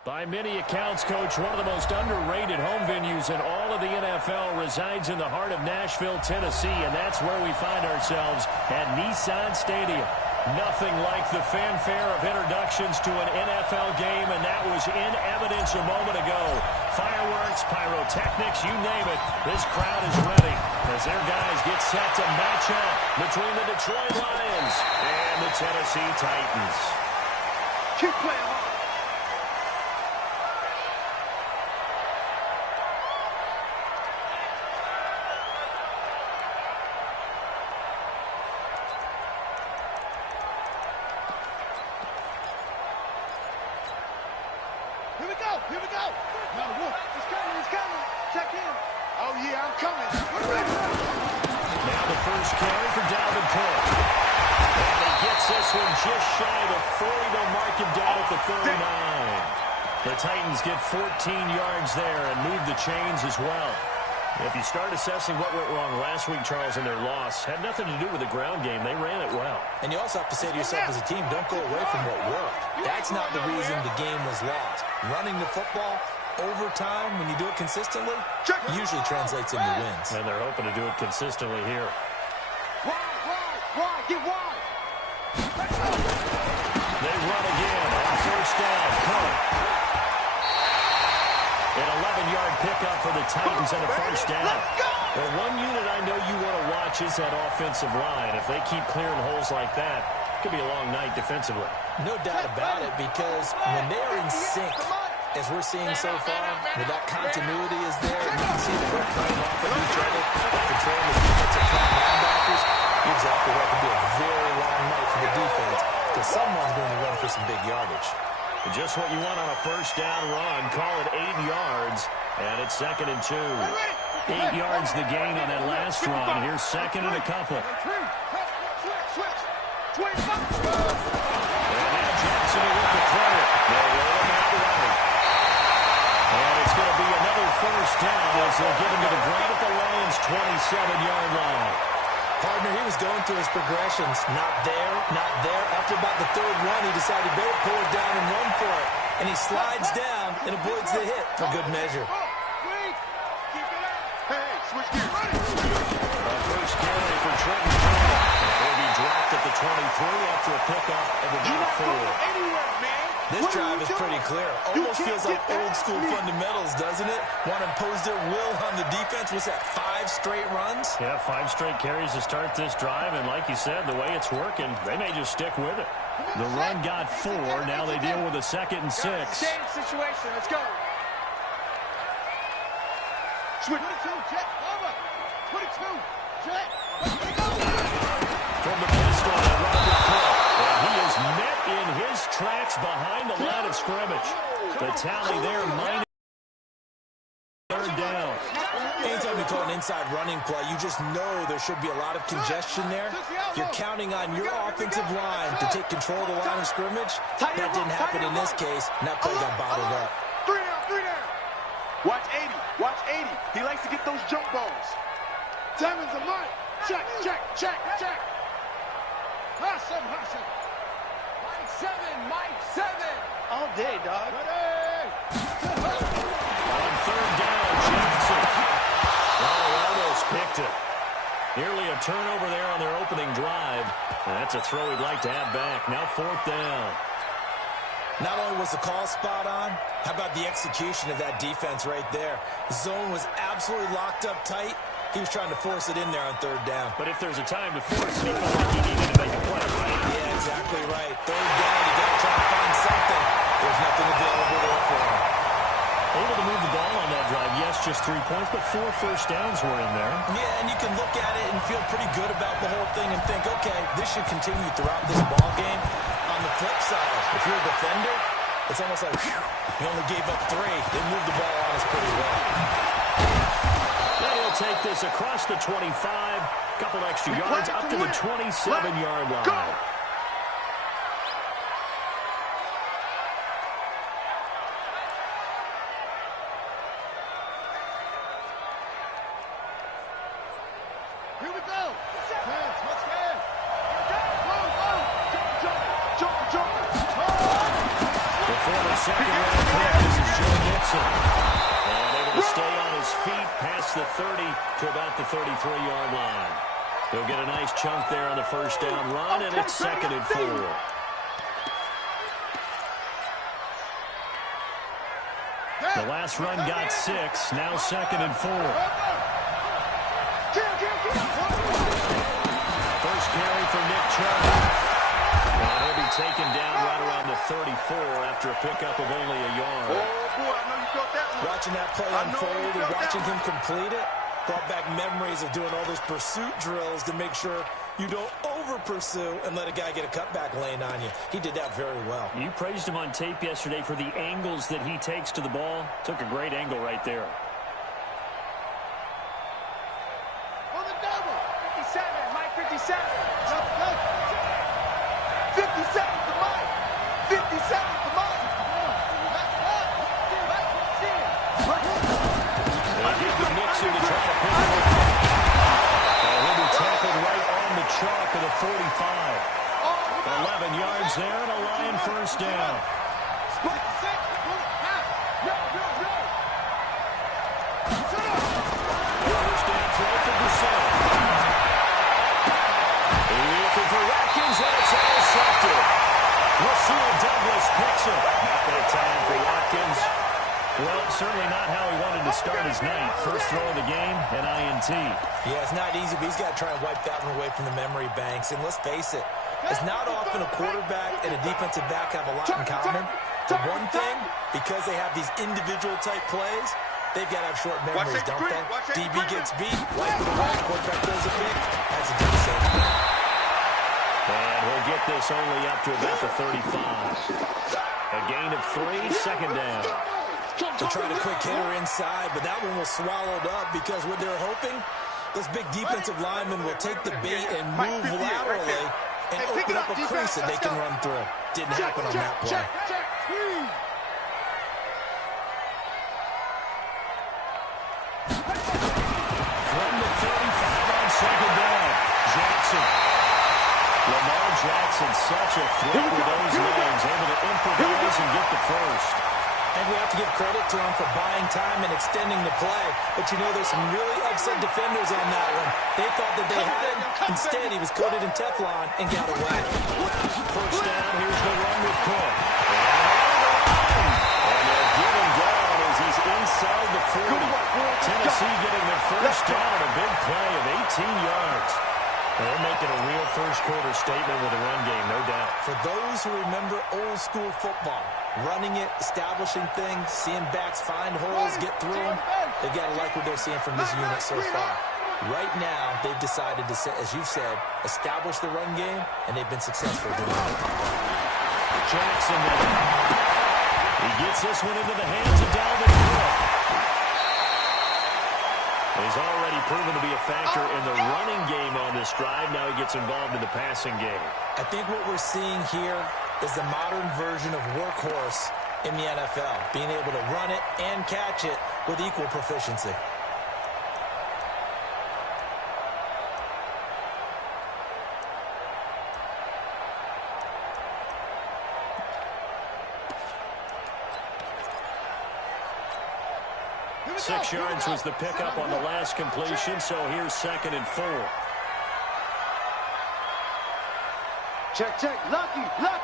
By many accounts, Coach, one of the most underrated home venues in all of the NFL resides in the heart of Nashville, Tennessee, and that's where we find ourselves at Nissan Stadium. Nothing like the fanfare of introductions to an NFL game, and that was in evidence a moment ago. Fireworks, pyrotechnics, you name it, this crowd is ready as their guys get set to match up between the Detroit Lions and the Tennessee Titans. Keep playing hard. Here we go. Now look, he's coming. Check in. Oh, yeah, I'm coming. Now the first carry for Dalvin Cook. And he gets this one just shy of the 40. They'll mark him down at the 39. The Titans get 14 yards there and move the chains as well. If you start assessing what went wrong last week, Charles, in their loss, had nothing to do with the ground game. They ran it well. And you also have to say to yourself as a team, don't go away from what worked. That's not the reason the game was lost. Running the football over time, when you do it consistently, usually translates into wins. And they're hoping to do it consistently here. Wide, get wide. They run again on first down. Cook. An 11-yard pickup for the Titans and a first down. Well, one unit I know you want to watch is that offensive line. If they keep clearing holes like that, it could be a long night defensively. No doubt about it, because when they are in sync, as we're seeing so far, when that continuity is there, you can see that they're playing off of each other, controlling the defensive front linebackers. You're exactly right. It could be a very long night for the defense, because someone's going to run for some big yardage. Just what you want on a first down run. Call it 8 yards, and it's 2nd and 2. 8 yards the gain on that last run. Here's 2nd and a couple. And now Jackson will look to throw it. They'll roll him out right. And it's going to be another first down as they'll get him to the ground at the Lions' 27-yard line. Partner, he was going through his progressions. Not there, not there. After about the 3rd run, he decided he better pull it down and run for it. And he slides down and avoids the hit for good measure. Hey, switch gears. First carry for Trenton Taylor. He'll be dropped at the 23 after a pickup of about 4. Anywhere, man. This drive is pretty clear. Almost feels like old school fundamentals, doesn't it? Want to impose their will on the defense. What's that, 5 straight runs? Yeah, 5 straight carries to start this drive. And like you said, the way it's working, they may just stick with it. The run got 4. Now they deal with a 2nd and 6. Same situation. Let's go. Switch. 22, jet, over. 22, jet. From the pistol, Robert Cook. And he is met in his tracks behind the line of scrimmage. The tally there, minus 3rd down. Anytime you call an inside running play, you just know there should be a lot of congestion there. You're counting on your offensive line to take control of the line of scrimmage. That didn't happen in this case, and that play got bottled up. 3 down. Watch 80. He likes to get those jump balls. Simmons and Mike. Check. Hustle. Mike 7. All day, dog. On 3rd down, Jackson. Oh, almost picked it. Nearly a turnover there on their opening drive. And that's a throw he'd like to have back. Now 4th down. Not only was the call spot on, how about the execution of that defense right there? The zone was absolutely locked up tight. He was trying to force it in there on 3rd down. But if there's a time to force it, he felt like he needed to make a play, right? Yeah, exactly right. 3rd down, you got to try to find something. There's nothing available there for him. Able to move the ball on that drive. Yes, just 3 points, but 4 first downs were in there. Yeah, and you can look at it and feel pretty good about the whole thing and think, okay, this should continue throughout this ball game. On the flip side, if you're a defender, it's almost like, whew, he only gave up 3. They moved the ball on us pretty well. Now he'll take this across the 25, couple extra yards up to the 27-yard line. Go. Here we go. Touchdown. Jump. The former second-round pick. This is Joe Mixon. And able to stay on his feet past the 30 to about the 33-yard line. He'll get a nice chunk there on the first down run, and it's 2nd and 4. The last run got 6. Now 2nd and 4. First carry for Nick Chubb. And he'll be taken down right around the 34 after a pickup of only a yard. Oh, boy, I know you felt that one. Watching that play unfold and watching him complete it brought back memories of doing all those pursuit drills to make sure you don't over-pursue and let a guy get a cutback lane on you. He did that very well. You praised him on tape yesterday for the angles that he takes to the ball. Took a great angle right there. On the double. 57, Mike 57. 57 to Mike. 57 to Mike. They'll give to Nixon to try to pick him up. He'll be tackled right on the chalk of the 45. 11 yards there and a Lion first down. First down throw for Brissett. Looking for Watkins, and it's intercepted. Rasul Douglas picks it. Not that time for Watkins. Well, certainly not how he wanted to start his night. First throw of the game, an INT. Yeah, it's not easy, but he's got to try and wipe that one away from the memory banks. And let's face it, it's not often a quarterback and a defensive back have a lot in common. The one thing, because they have these individual-type plays, they've got to have short memories, don't they? DB gets beat, wipe it away, quarterback throws a pick. That's a good save. And he'll get this only up to about the 35. A gain of 3, second down. They tried a quick hitter inside, but that one was swallowed up because what they're hoping, those big defensive linemen will take the bait and move laterally and open up a crease that they can run through. Didn't happen on that play. From the 35 on second down, Jackson. Lamar Jackson, such a threat with those legs, able to improvise and get the first. And we have to give credit to him for buying time and extending the play. But, you know, there's some really upset defenders on that one. They thought that they had him. Instead, he was coated in Teflon and got away. First down, here's the run with Cook. And they'll get him down as he's inside the 40. Tennessee getting their first down, a big play of 18 yards. They're making a real first-quarter statement with a run game, no doubt. For those who remember old-school football, running it, establishing things, seeing backs find holes, get through them, they've got to like what they're seeing from this unit so far. Right now, they've decided to, as you've said, establish the run game, and they've been successful doing it. Jackson, he gets this one into the hands of Dalvin Cook. He's already proven to be a factor in the running game on this drive. Now he gets involved in the passing game. I think what we're seeing here is the modern version of workhorse in the NFL, being able to run it and catch it with equal proficiency. Six yards was the pickup on the last completion, so here's 2nd and 4. Check, check. Lucky. On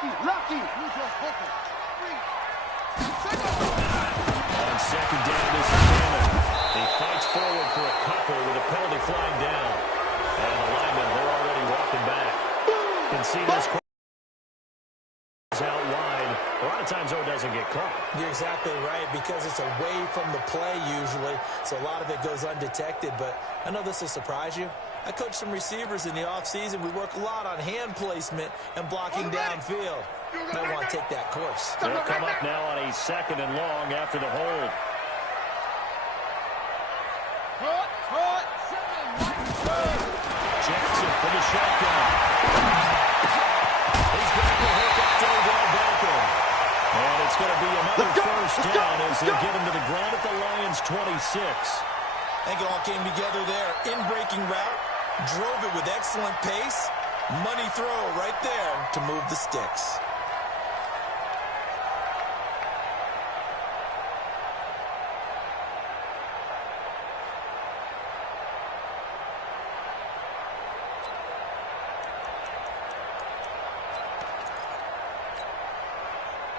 second down, this is Hammond. He fights forward for a couple with a penalty flying down. And the linemen, they're already walking back. You can see this out wide. A lot of times, though, it doesn't get caught. You're exactly right, because it's away from the play usually, so a lot of it goes undetected. But I know this will surprise you. I coach some receivers in the offseason. We work a lot on hand placement and blocking downfield. Might want to take that course. They'll come up now on a 2nd and long after the hold. Jackson for the shotgun. He's got the hook up to Odell Beckham. And it's going to be another first down as they get him to the ground at the Lions' 26. I think it all came together there. In-breaking route, drove it with excellent pace. Money throw right there to move the sticks.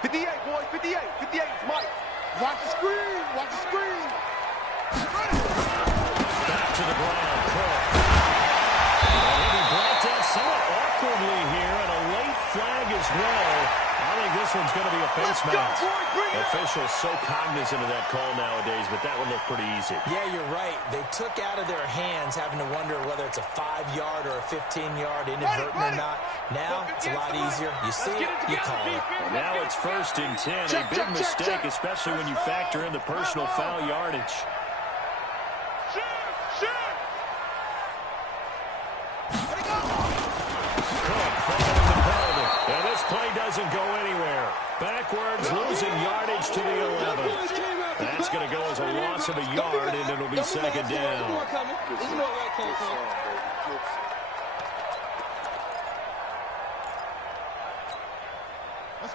58, boys, 58. 58 is Mike. Watch the screen. Watch the screen. Back to the ground, Cook. And he'll be brought down somewhat awkwardly here, and a late flag as well. I think this one's going to be a face mask. Officials so cognizant of that call nowadays, but that would look pretty easy. Yeah, you're right. They took out of their hands having to wonder whether it's a 5-yard or a 15-yard, inadvertent or not. Now, it's a lot easier. You see it, you call it. And now it's 1st and 10. A big mistake, especially when you factor in the personal foul yardage. And this play doesn't go anywhere. Backwards, losing yardage to the 11. That's going to go as a loss of a yard, and it'll be 2nd down.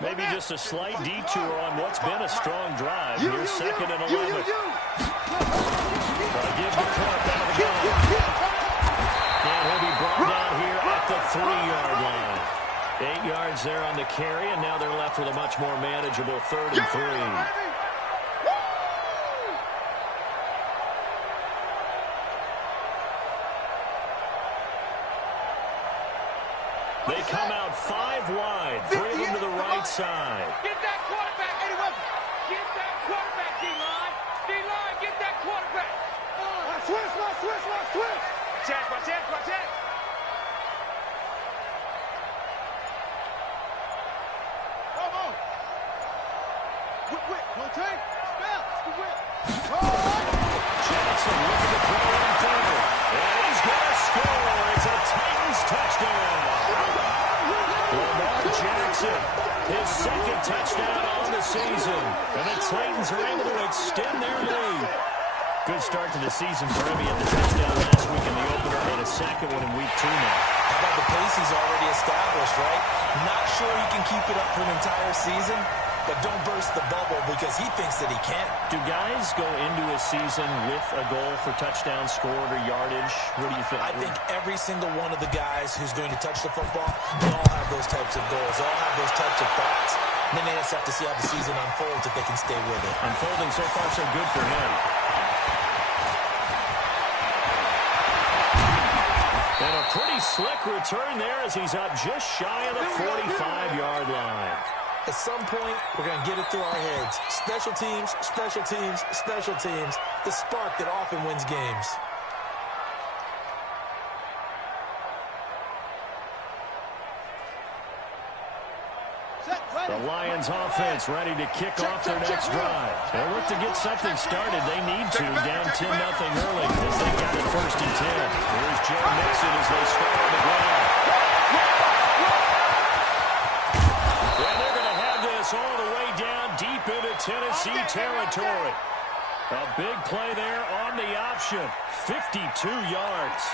Maybe just a slight detour on what's been a strong drive. Here's 2nd and 11. Give the Clark out of the gun. And he'll be brought down here at the 3-yard line. 8 yards there on the carry, and now they're left with a much more manageable 3rd and 3. They come out 5 wide, 3 of them to the right side. Get that quarterback, Eddie Wilson. Get that quarterback, D-line. D-line, get that quarterback. Switch. Watch that. Come on. Whip. No take. Spell. Whip. Jackson looking to throw in field. And he's going to score. It's a Titans touchdown. Lamar Jackson, his 2nd touchdown on the season. And the Titans are able to extend their lead. Good start to the season for him. He had the touchdown last week in the opener and a 2nd one in week 2 now. How about the pace he's already established, right? Not sure he can keep it up for an entire season, but don't burst the bubble because he thinks that he can. Do guys go into a season with a goal for touchdown scored or yardage? What do you think? I think every single one of the guys who's going to touch the football, they all have those types of goals. They all have those types of thoughts. And then they just have to see how the season unfolds if they can stay with it. Unfolding so far so good for him. And a pretty slick return there as he's up just shy of the 45-yard line. At some point, we're going to get it through our heads. Special teams, special teams, special teams. The spark that often wins games. The Lions offense ready to kick off their next drive. They'll look to get something started. They need to. Down 10-0 early as they got it 1st and 10. Here's Joe Mixon as they start on the ground. And they're going to have this all the way down deep into Tennessee territory. A big play there on the option. 52 yards.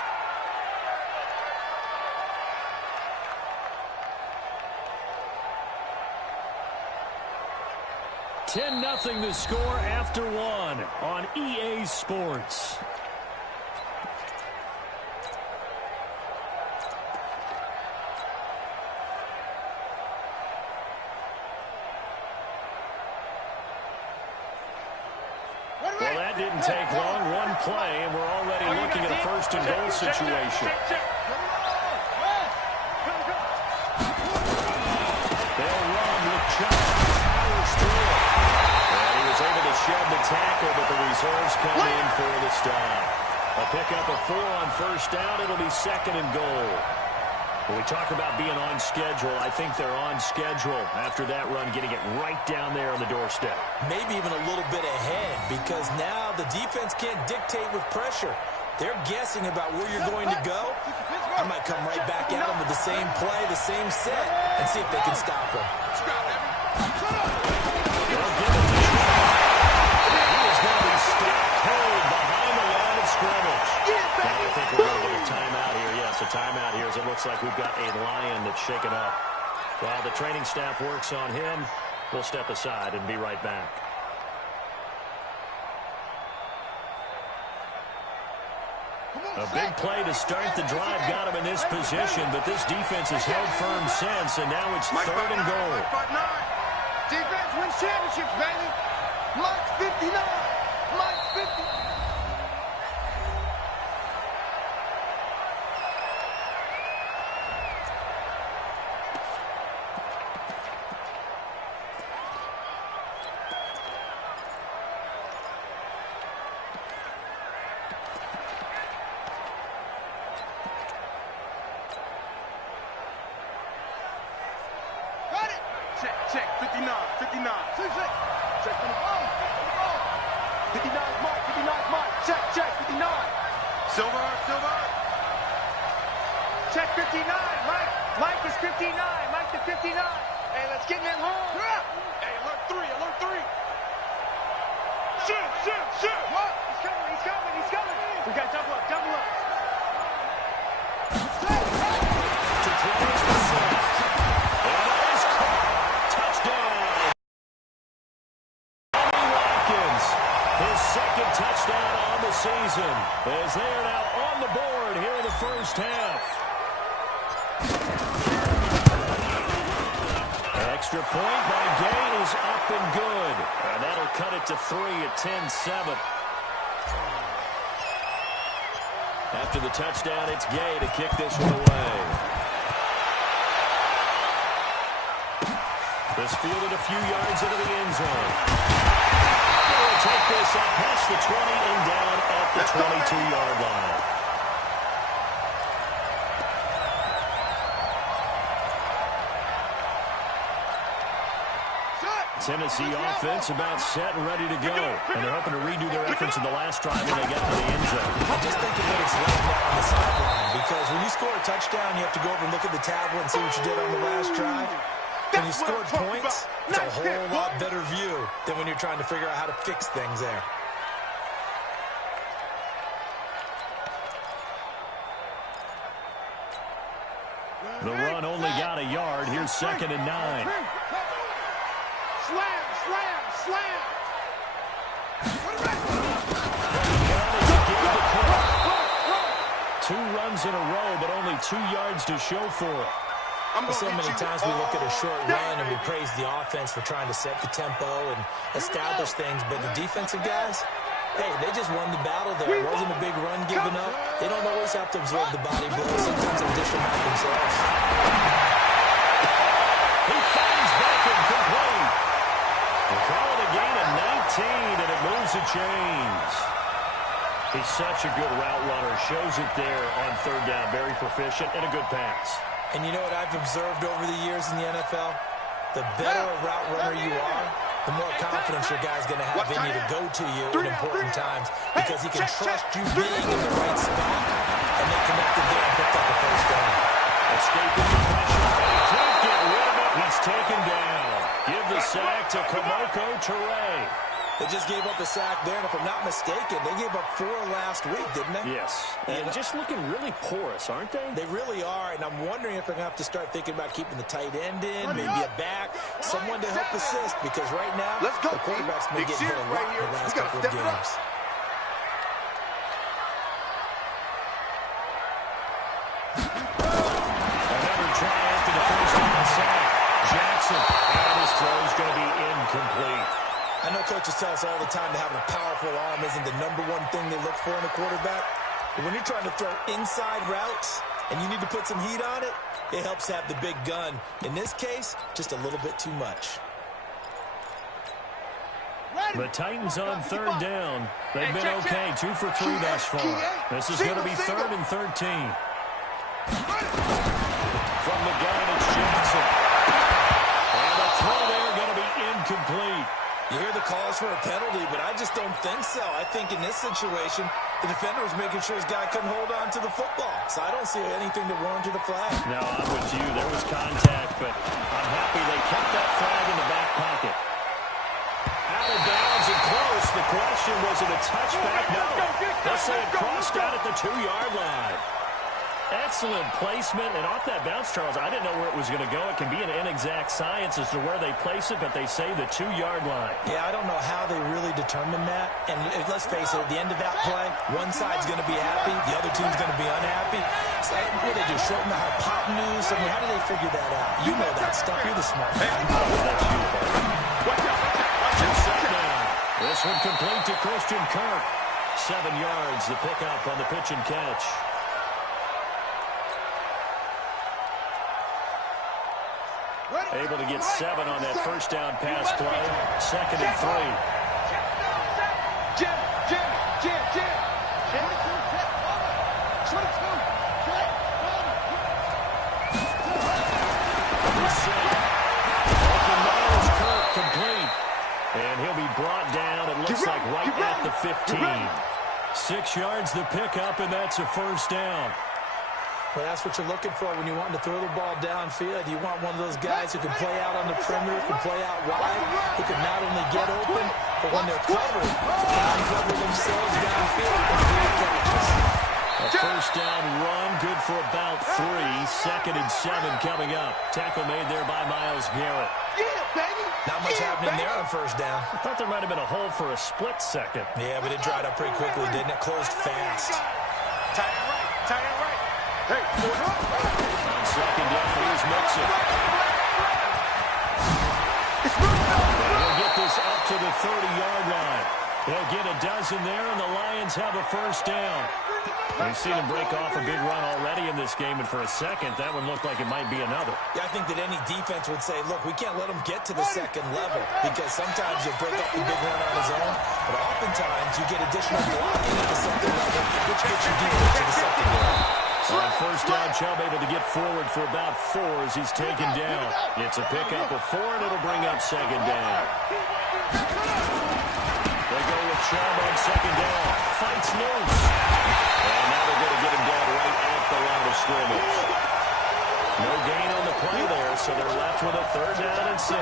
10-0 the score after 1 on EA Sports. Well, that didn't take long. One play, and we're already looking at a 1st and goal situation. They'll run with Chuck. Powers through it. And he was able to shed the tackle, but the reserves come in for the stop. A pickup of 4 on 1st down. It'll be 2nd and goal. When we talk about being on schedule, I think they're on schedule after that run, getting it right down there on the doorstep. Maybe even a little bit ahead because now the defense can't dictate with pressure. They're guessing about where you're going to go. I might come right back at them with the same play, the same set, and see if they can stop them. They'll give it to Chuck. He is going to be stopped cold behind the line of scrimmage. Now I think we're going to get a timeout here. Yes, a timeout here as it looks like we've got a Lion that's shaken up. While the training staff works on him, we'll step aside and be right back. A big play to start the drive got him in this position, but this defense has held firm since, and now it's 3rd and goal. Defense. championships, baby. Mike's 59. Mike's 50. Check, 59, 59. Check from the ball. 59 is Mike, 59 is Mike. Check, 59. Silver. Check 59. Mike is 59. Mike to 59. Hey, let's get in that hole. Hey, alert 3. Shoot. What? He's coming. We got double up. To close the set. And that is caught. Touchdown. Sammy Watkins, his second touchdown on the season, as they are now on the board here in the first half. Extra point by Gay is up and good. And that'll cut it to 3 at 10-7. After the touchdown, it's Gay to kick this one away. This fielded a few yards into the end zone. They'll take this up past the 20 and down at the 22-yard line. Tennessee offense about set and ready to go. And they're hoping to redo their efforts in the last drive when they get to the end zone. I just think of what it's like now on the sideline, because when you score a touchdown, you have to go over and look at the tablet and see what you did on the last drive. When you scored points, it's a whole lot better view than when you're trying to figure out how to fix things there. The run only got a yard. Here's 2nd and 9. Slam. Two runs in a row, but only 2 yards to show for it. So many times we look at a short run and we praise the offense for trying to set the tempo and establish things, but the defensive guys, hey, they just won the battle there. It wasn't a big run given up. They don't always have to absorb the body blows. Sometimes they dish them out themselves. He finds Beckham complete. They call it a gain of 19, and it moves the chains. He's such a good route runner. Shows it there on 3rd down. Very proficient and a good pass. And you know what I've observed over the years in the NFL? The better a route runner you are, the more confidence your guy's going to have in you to go to you in important times, because he can trust you being in the right spot, and they connected there and picked up the first down. Escaping the pressure. He can't get rid of it. He's taken down. Give the sack to Kamoko Toure. They just gave up a sack there, and if I'm not mistaken, they gave up 4 last week, didn't they? Yes. And just looking really porous, aren't they? They really are, and I'm wondering if they're going to have to start thinking about keeping the tight end in, maybe a back, someone to help assist, because right now, the quarterback's been getting hit a lot in the last couple of games. Another try after the first down sack. Jackson, and his throw is going to be incomplete. I know coaches tell us all the time that having a powerful arm isn't the #1 thing they look for in a quarterback. But when you're trying to throw inside routes and you need to put some heat on it, it helps have the big gun. In this case, just a little bit too much. The Titans on 3rd down. They've been okay, 2 for 3 thus far. This is going to be 3rd and 13. From the gun, it's Jackson. And the throw there going to be incomplete. You hear the calls for a penalty, but I just don't think so. I think in this situation, the defender was making sure his guy couldn't hold on to the football. So I don't see anything to warrant the flag. No, I'm with you. There was contact, but I'm happy they kept that flag in the back pocket. Out of bounds and close. The question, was it a touchback? No. They'll say it crossed out at the 2-yard line. Excellent placement, and off that bounce, Charles, I didn't know where it was going to go. It can be an inexact science as to where they place it, but they say the 2-yard line. Yeah, I don't know how they really determine that. And let's face it, at the end of that play, one side's going to be happy, the other team's going to be unhappy. So what do they do, shorten the hypotenuse? I mean, how do they figure that out? You know that stuff. You're the smart guy. That's you, Paul. Just set down. This one complete to Christian Kirk. 7 yards, the pickup on the pitch and catch. Able to get 7 on that first down pass play. 2nd and 3. Jim. Complete. And he'll be brought down, it looks like, right at the 15. 6 yards the pickup, and that's a first down. Well, that's what you're looking for when you want to throw the ball downfield. You want one of those guys who can play out on the perimeter, can play out wide, who can not only get open, but when they're covered, can uncover themselves downfield and make catches. A first down run, good for about 3. 2nd and 7 coming up. Tackle made there by Myles Garrett. Not much happening there on first down. I thought there might have been a hole for a split second. Yeah, but it dried up pretty quickly, didn't it? Closed fast. Tight end right. Hey, On 2nd down, here's Mixon. He'll get this up to the 30-yard line. They'll get a dozen there, and the Lions have a first down. We've seen him break off a big run already in this game, and for a second, that one looked like it might be another. Yeah, I think that any defense would say, look, we can't let him get to the second level, because sometimes you'll break up the big run on his own, but oftentimes you get additional blocking at the second level, which gets your defense to the second level. On first down, Chubb able to get forward for about 4 as he's taken down. It's a pickup of 4, and it'll bring up 2nd down. They go with Chubb on 2nd down. Fights loose. And now they're going to get him down right at the line of scrimmage. No gain on the play there, so they're left with a 3rd down and 6.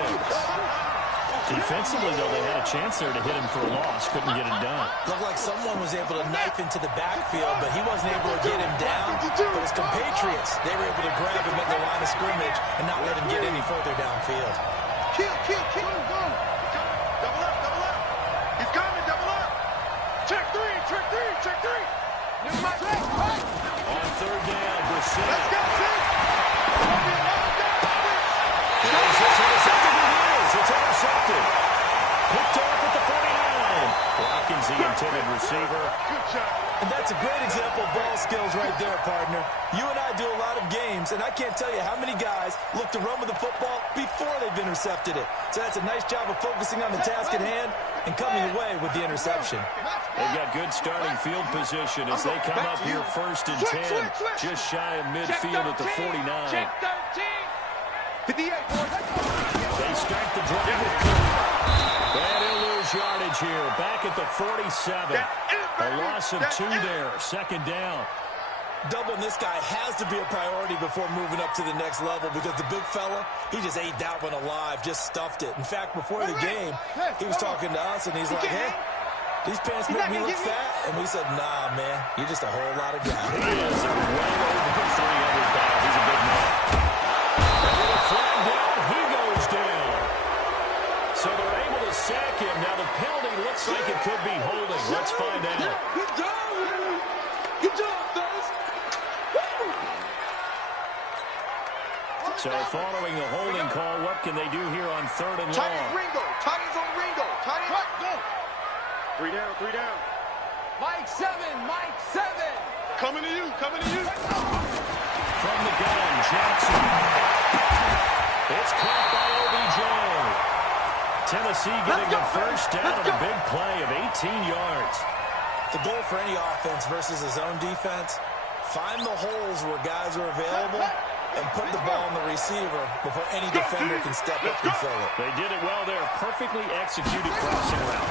Defensively, though, they had a chance there to hit him for a loss. Couldn't get it done. Looked like someone was able to knife into the backfield, but he wasn't able to get him down. But his compatriots, they were able to grab him at the line of scrimmage and not let him get any further downfield. Kill. Double up. He's coming, double up. Check three. On 3rd down, Brissett. Let's go, Sid. It's intercepted. Picked off at the 49. Watkins, the intended receiver. Good job. And that's a great example of ball skills right there, partner. You and I do a lot of games, and I can't tell you how many guys look to run with the football before they've intercepted it. So that's a nice job of focusing on the task at hand and coming away with the interception. They've got good starting field position as they come up here 1st and 10. Just shy of midfield at the 49. Check 13. 58, boys. They start the drive with Kirk. And he'll lose yardage here. Back at the 47. A loss of 2 there. 2nd down. Doubling this guy has to be a priority before moving up to the next level because the big fella, he just ate that one alive, just stuffed it. In fact, before the game, he was talking to us, and he's like, hey, these pants make me look fat. And we said, nah, man, you're just a whole lot of guy. He is way over 300 pounds. He's a big man. Flag down, he goes down. So they're able to sack him. Now the penalty looks like it could be holding. Let's find out. Good job, fellas. So following the holding call, what can they do here on 3rd and long? Tight ends on Ringo. Tight ends right, go. 3 down. Mike 7. Coming to you. From the gun, Jackson. It's caught by OBJ. Tennessee getting the first down on a big play of 18 yards. The goal for any offense versus his own defense, find the holes where guys are available and put the ball on the receiver before any defender can step up and fill it. They did it well there. Perfectly executed crossing route.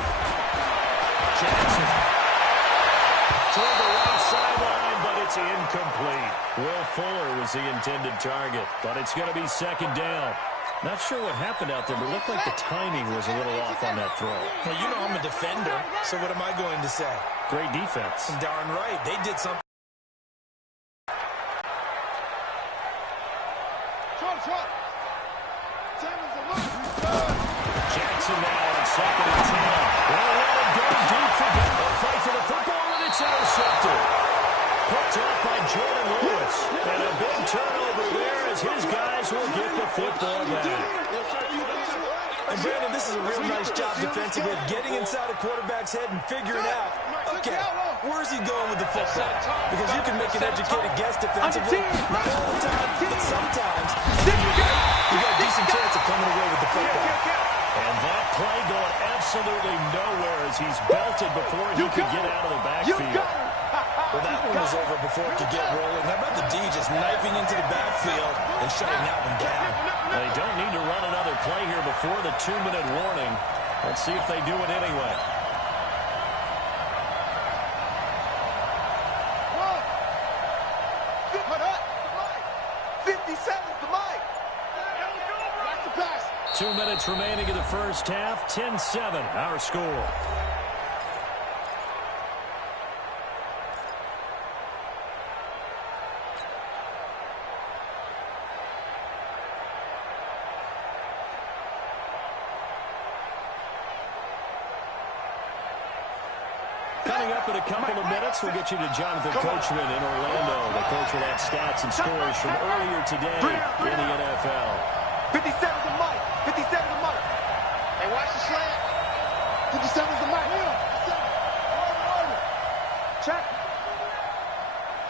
Jackson toward the right sideline, but it's incomplete. Will Fuller was the intended target, but it's going to be 2nd down. Not sure what happened out there, but it looked like the timing was a little off on that throw. Hey, you know I'm a defender, so what am I going to say? Great defense. Darn right. They did something. Jackson now on 2nd and 10. Well, let him go deep for good. A fight for the football, and it's intercepted. Picked off by Jordan Lewis. And a big turnover there as his guys will get the football back. And Brandon, this is a real nice job defensively of getting inside a quarterback's head and figuring out, okay, where's he going with the football? Because you can make an educated guess defensively, not all the time, but sometimes. And you're right, you got a decent chance of coming away with the football. And that play going absolutely nowhere as he's belted before he could get out of the backfield. Well, that one was over before it could get rolling. How about the D just knifing into the backfield and shutting that one down? They don't need to run another play here before the 2-minute warning. Let's see if they do it anyway. Whoa. 57's the mic. Back to pass. 2 minutes remaining in the first half. 10-7, our score. Coming up in a couple of minutes, we'll get you to Jonathan Coachman in Orlando. The coach will have stats and scores from earlier today in the NFL. 57's the mic. 57's the mic. Hey, watch the slant. 57's the mic. Check.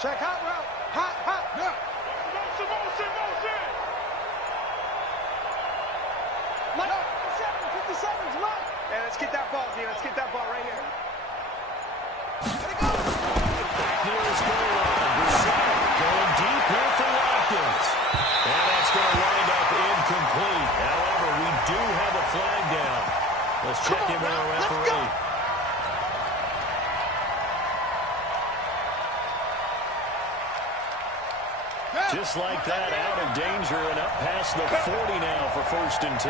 Check. Hot route. Hot. Yeah. Motion. Mike, 57's mic. Hey, let's get that ball, D. Let's get that ball right here. Here's going deep here for Watkins. And that's going to wind up incomplete. However, we do have a flag down. Let's check in with our referee. Just like that, out of danger and up past the 40 now for 1st and 10.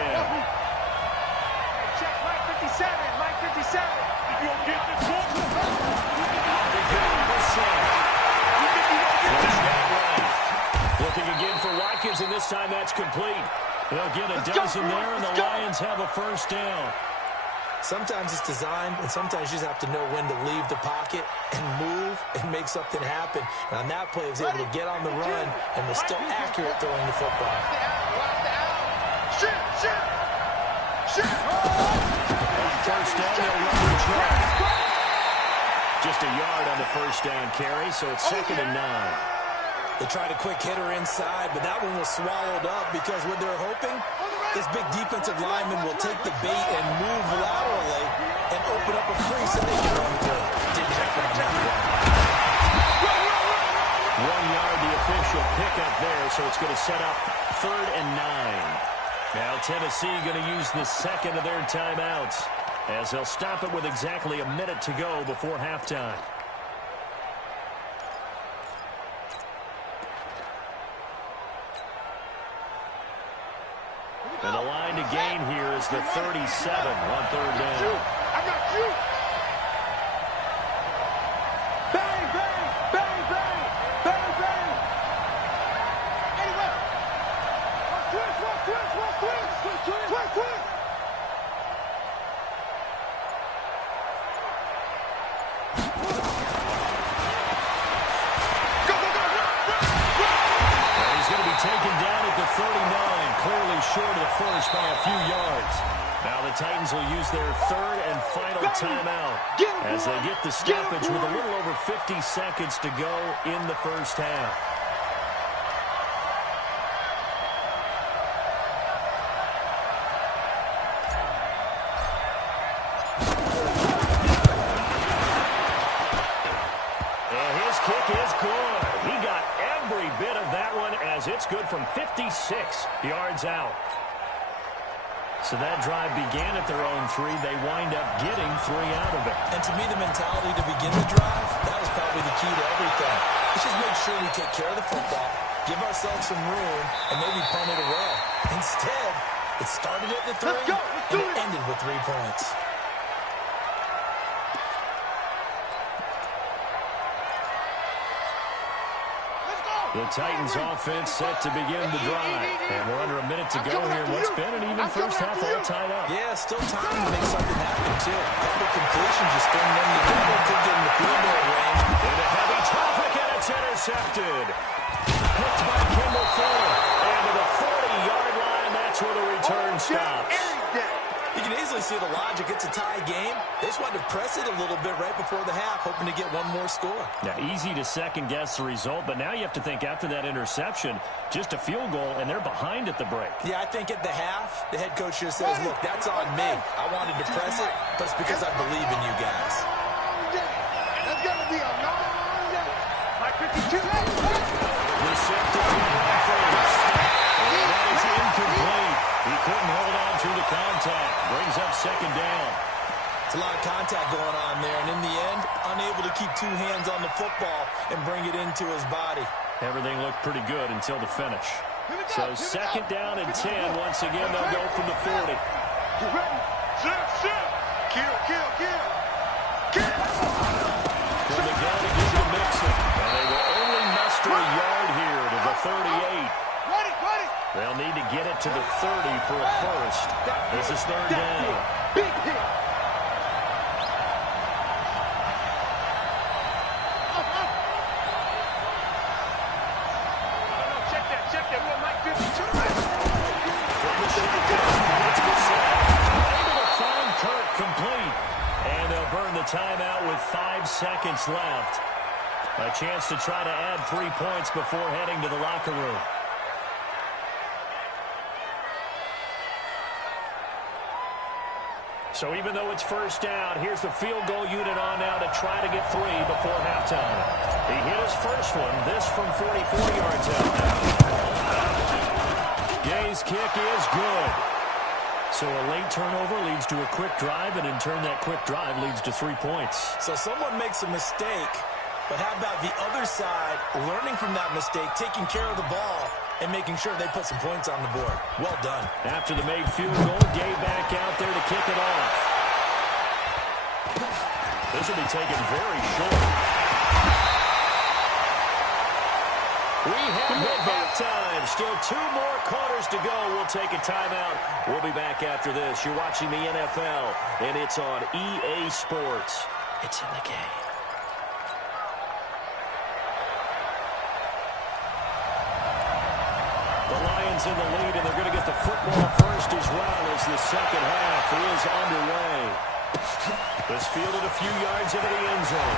Check Mike 57. Mike 57. You gonna get this one? Looking again for Watkins, and this time that's complete. They'll get a dozen there, and the Lions have a 1st down. Sometimes it's designed, and sometimes you just have to know when to leave the pocket and move and make something happen. And on that play, he was able to get on the run and was still accurate throwing the football. Shoot. 1st down, they'll run the track. Just a yard on the 1st down carry, so it's 2nd and 9. They tried a quick hitter inside, but that one was swallowed up because what they're hoping, this big defensive lineman will take the bait and move laterally and open up a crease that they can run through. Didn't happen on that one. 1 yard, the official pickup there, so it's going to set up 3rd and 9. Now Tennessee going to use the second of their timeouts as they'll stop it with exactly a minute to go before halftime. And the line to gain here is the 37 on 3rd down. I got you. Bang. Anyway. Twist. Taken down at the 39, clearly short of the finish by a few yards. Now the Titans will use their 3rd and final timeout as they get the stoppage with a little over 50 seconds to go in the 1st half. And his kick is good. He got every bit of that one as it's good from 56 yards out. So that drive began at their own 3. They wind up getting 3 out of it. And to me, the mentality to begin the drive, that was probably the key to everything. Let's just make sure we take care of the football, give ourselves some room, and maybe punt it away. Instead, it started at the 3, and it ended with 3 points. The Titans offense set to begin the drive. And we're under a minute to go here. What's been an even first half all tied up. Yeah, still time to make something happen, too. Couple completions just throwing them together. Could get in the field goal range. Into heavy traffic, and it's intercepted. Picked by Kimball Fuller. And to the 40-yard line, that's where the return stops. You can easily see the logic. It's a tie game. They just wanted to press it a little bit right before the half, hoping to get one more score. Yeah, easy to second-guess the result, but now you have to think after that interception, just a field goal, and they're behind at the break. Yeah, I think at the half, the head coach just says, look, that's on me. I wanted to press it, but it's because I believe in you guys. That's going to be a long day. Mike 52. Receptive on first. And that is incomplete. He couldn't hold on through the contact. Brings up second down. It's a lot of contact going on there, and in the end, unable to keep two hands on the football and bring it into his body. Everything looked pretty good until the finish. So second down and 10. Once again, they'll go from the 40. Get ready. Shift. Kill. From the gun against the Mixon. And they will only muster a yard here to the 38. Ready. They'll need to get it to the 30 for a first. This is third down. Big hit. Check that. We're Mike 52. From the shotgun, it's Bissett. Able to find Kirk complete. And they'll burn the timeout with 5 seconds left. A chance to try to add 3 points before heading to the locker room. So even though it's first down, here's the field goal unit on now to try to get 3 before halftime. He hit his first one, this from 44 yards out. Gay's kick is good. So a late turnover leads to a quick drive, and in turn that quick drive leads to 3 points. So someone makes a mistake, but how about the other side learning from that mistake, taking care of the ball, and making sure they put some points on the board. Well done. After the made field goal, Gay back out there to kick it off. This will be taken very short. We have hit halftime. Still 2 more quarters to go. We'll take a timeout. We'll be back after this. You're watching the NFL, and it's on EA Sports. It's in the game. The Lions in the lead, and they're going to get the football first as well as the second half is underway. This fielded a few yards into the end zone.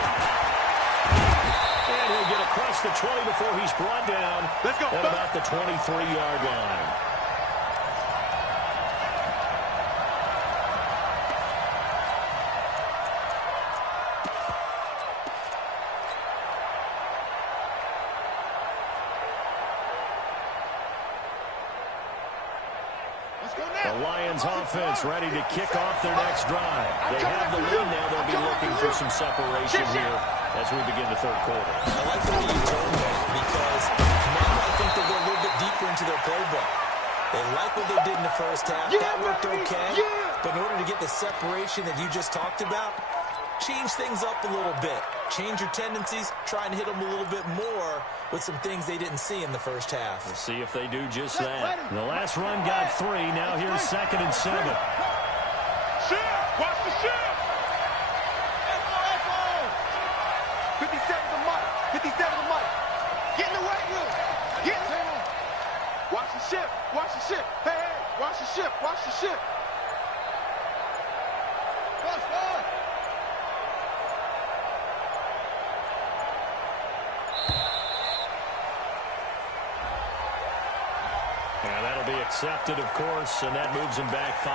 And he'll get across the 20 before he's brought down at about the 23-yard line. The Lions offense ready to kick off their next drive. They have the lead now. They'll be looking for some separation here as we begin the third quarter. I like the way you turned that because now I think they'll go a little bit deeper into their playbook. They like what they did in the first half. That worked okay. But in order to get the separation that you just talked about, change things up a little bit. Change your tendencies. Try and hit them a little bit more with some things they didn't see in the first half. We'll see if they do just that. The last run got 3. Now here's 2nd and 7. Shift. Watch the shift. 57 to Mike. 57 to Mike. Get in the weight room. Get in the Watch the shift. Watch the shift. Hey. Watch the shift. Watch the shift. And that'll be accepted, of course, and that moves him back 5.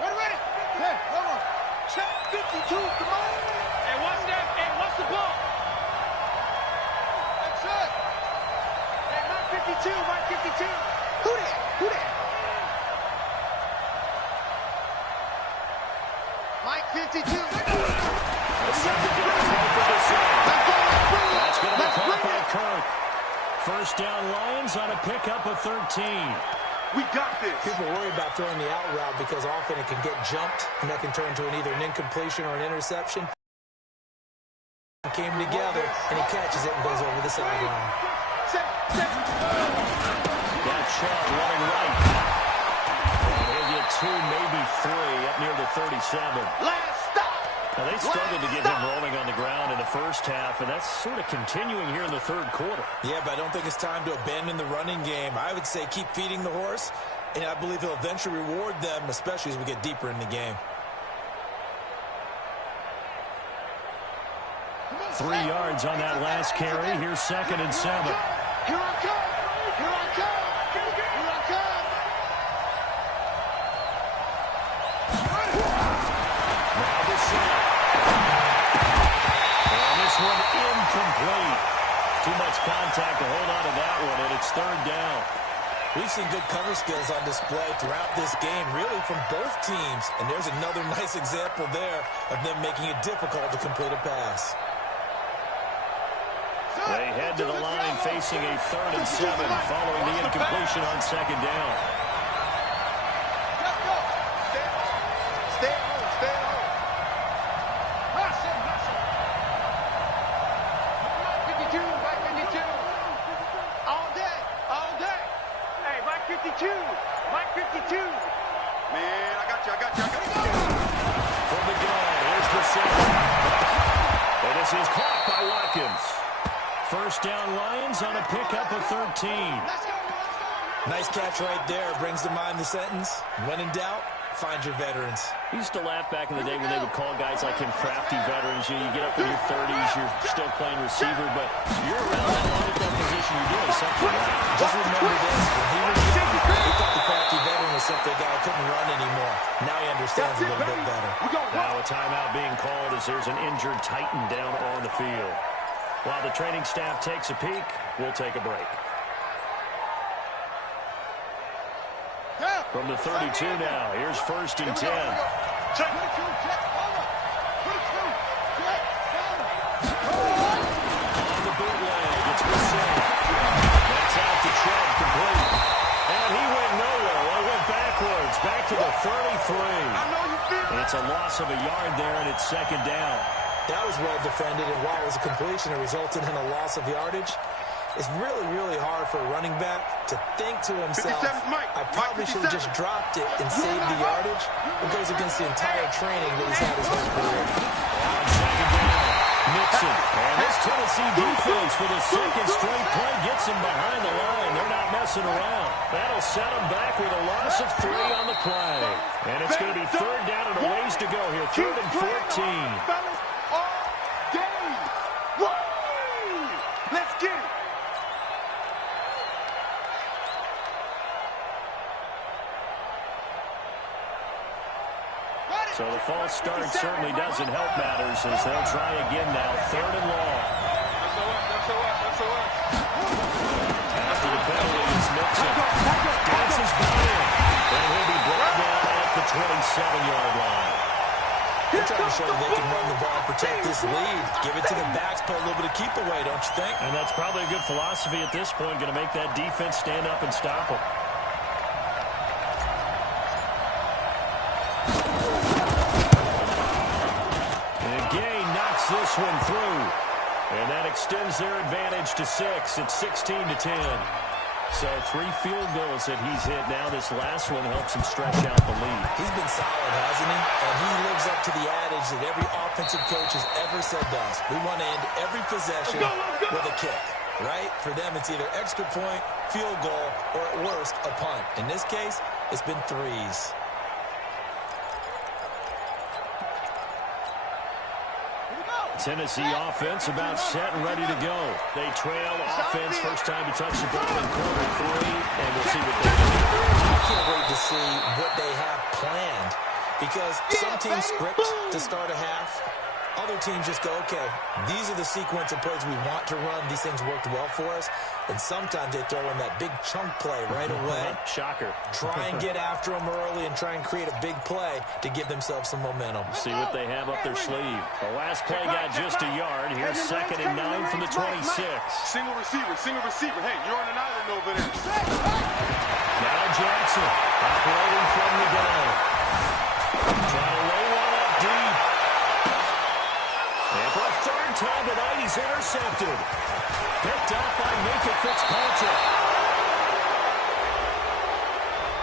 Ready. Hey, come on. Check 52. Come on. Hey, what's that? Hey, what's the ball? That's it. Hey, Mike 52. Mike 52. Who that? Mike 52. That's going to be caught by Kirk. First down Lions on a pickup of 13. We got this. People worry about throwing the out route because often it can get jumped, and that can turn into either an incompletion or an interception. Came together, and he catches it and goes over the sideline. Got Chubb running right. And he'll get 2, maybe 3 up near the 37. Last stop. Now, they struggled to get him rolling on the ground in the first half, and that's sort of continuing here in the third quarter. Yeah, but I don't think it's time to abandon the running game. I would say keep feeding the horse, and I believe he'll eventually reward them, especially as we get deeper in the game. 3 yards on that last carry. Here's 2nd and 7. Here I come! Here I come! Here I come! Now the snap. And this one incomplete. Too much contact to hold on to that one, and it's 3rd down. We've seen good cover skills on display throughout this game, really from both teams. And there's another nice example there of them making it difficult to complete a pass. They head to the line facing a 3rd and 7 following the incompletion on 2nd down. Let's go! Stay at home, stay at home. Hustle, hustle. Mike 52, Mike 52. All day, all day. Hey, Mike 52. Mike 52. Man, I got you, I got you, I got you. From the gun, here's the center. And this is caught by Watkins. 1st down Lions on a pickup of 13. Nice catch right there. Brings to mind the sentence, when in doubt, find your veterans. We used to laugh back in the day when they would call guys like him crafty veterans. You get up in your 30s, you're still playing receiver, but you're around that long at that position, you're doing something right. Just remember this, when he was young, he thought the crafty veteran was simply a guy who couldn't run anymore. Now he understands a little bit better. Now a timeout being called as there's an injured Titan down on the field. While the training staff takes a peek, we'll take a break. From the 32 now, here's 1st and 10. Check. 22, check, over. 22, check, over. On the bootleg, it's Brissett. That's out to Chubb, complete. And he went nowhere. Well, he went backwards, back to the 33. I know you feel it. It's a loss of a yard there, and it's 2nd down. That was well defended, and while it was a completion, it resulted in a loss of yardage. It's really, really hard for a running back to think to himself, I probably should have just dropped it and saved the yardage. It goes against the entire training that he's had his whole career. On 2nd down, Nixon. And this Tennessee defense for the 2nd straight play gets him behind the line. They're not messing around. That'll set them back with a loss of 3 on the play. And it's going to be 3rd down and a ways to go here. 3rd and 14. Let's get it. So the false start certainly doesn't help matters as they'll try again now. 3rd and long. That's After the penalty is Nixon. Dances by him. And he'll be brought down at the 27-yard line. They're trying to show they can run the ball and protect this lead. Give it to the backs, put a little bit of keep away, don't you think? And that's probably a good philosophy at this point. Going to make that defense stand up and stop them. And Gay knocks this one through. And that extends their advantage to 6. It's 16-10. So 3 field goals that he's hit now. This last one helps him stretch out the lead. He's been solid, hasn't he? And he lives up to the adage that every offensive coach has ever said to us. We want to end every possession with a kick, right? For them, it's either extra point, field goal, or at worst, a punt. In this case, it's been 3s. Tennessee offense about set and ready to go. They trail offense first time to touch the ball in quarter 3, and we'll see what they do. I can't wait to see what they have planned because some teams script to start a half. Other teams just go, okay, these are the sequence of plays we want to run. These things worked well for us. And sometimes they throw in that big chunk play right away. Shocker. Try and get after them early and try and create a big play to give themselves some momentum. See what they have up their sleeve. The last play got just a yard. Here's 2nd and 9 from the 26. Single receiver. Hey, you're on an island over there. Now Jackson operating from the gun. Trying to lay one up deep. And for a 3rd time tonight, he's intercepted. Picked up by Minka Fitzpatrick.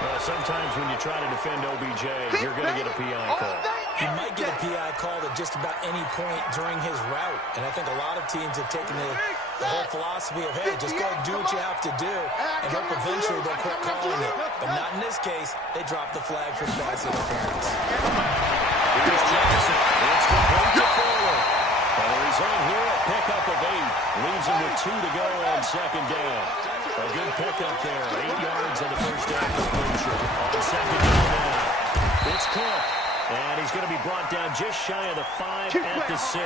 Well, sometimes when you try to defend OBJ, you're going to get a PI call. He might get a PI called at just about any point during his route. And I think a lot of teams have taken the whole philosophy of, hey, just go and do what you have to do and hope eventually they'll quit calling it. But not in this case. They dropped the flag for pass interference. Here's Jackson. It's complete to Fuller. He's on here, a pickup of 8. Leaves him with 2 to go on second down. A good pickup there. 8 yards on the first down completion. On second down now. It's Cook. And he's going to be brought down just shy of the 5 at the 6.